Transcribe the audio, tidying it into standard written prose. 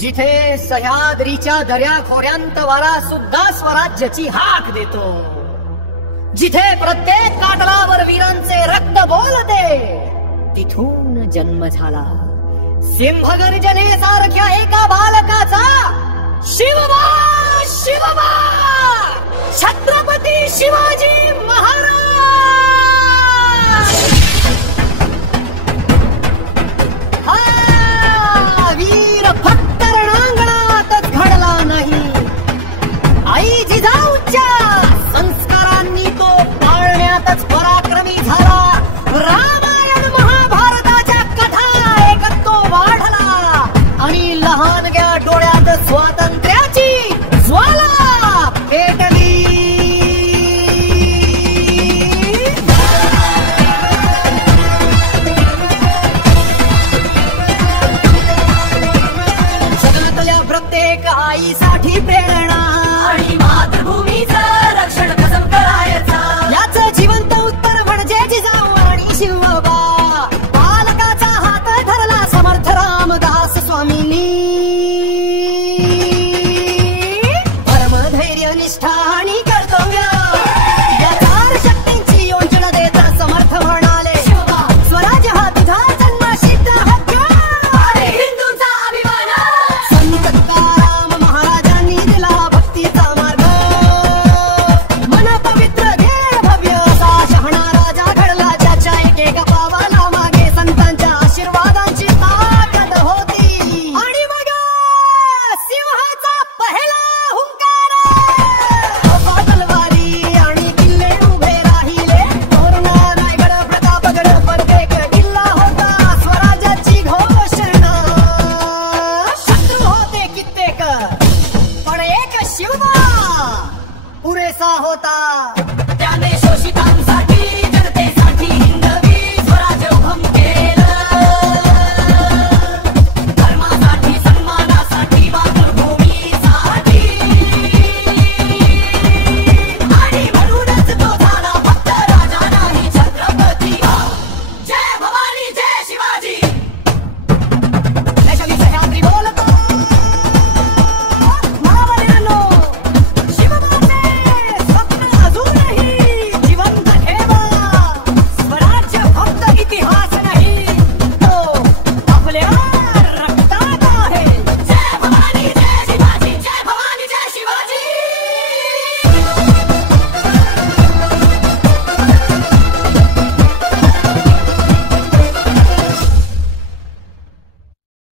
जिथे सह्याद्रीच्या दर्याखोऱ्यांत वारा सुद्धा स्वराज्याची हाक देतो, जिथे प्रत्येक काटलावर वीरांचे रक्त बोलते, तिथून जन्म झाला सिंहगर्जनेसारख्या एका बालकाचा. शिवबा शिवबा छत्रपती शिवाजी महाराज. हा वीर फक्त रणांगणातच घडला नाही, आई जिजाऊच्या संस्कारांनी तो पाळण्यातच पराक्रमी झाला. रामायण महाभारताच्या कथा ऐकत तो वाढला आणि लहानग्या डोळ्यात स्वातंत्र्याची ज्वाला पेटली. जगातल्या प्रत्येक आईसाठी प्रेरणा आणि मातृभूमीचं रक्षण कसं करायचं याचं जिवंत उत्तर म्हणजे जिजाऊ आणि शिवबा. बालकाचा हात धरला समर्थ रामदास स्वामींनी. धर्मधैर्य निष्ठा आणि कर्तव्य या चार शक्तींची योजना देत समर्थ म्हणाले, स्वराज्य हा तुझा जन्मसिद्ध हक्क. अरे हिंदूचा अभिमान. संत तुकाराम महाराजांनी दिला भक्तीचा मार्ग. मन पवित्र ध्येय भव्य असा शहाणा राजा घडला, ज्याच्या एकेका पावाला मागे संतांच्या आशीर्वादांची ताकद होती. आणि मग सिंहाचा पहिला हुंकार. तलवारी आणि किल्ले उभे राहिले, तोरणा रायगड प्रतापगड प्रत्येक किल्ला होता स्वराज्याची घोषणा. शत्रू होते कित्येक पण एक शिवबा पुरेसा होता.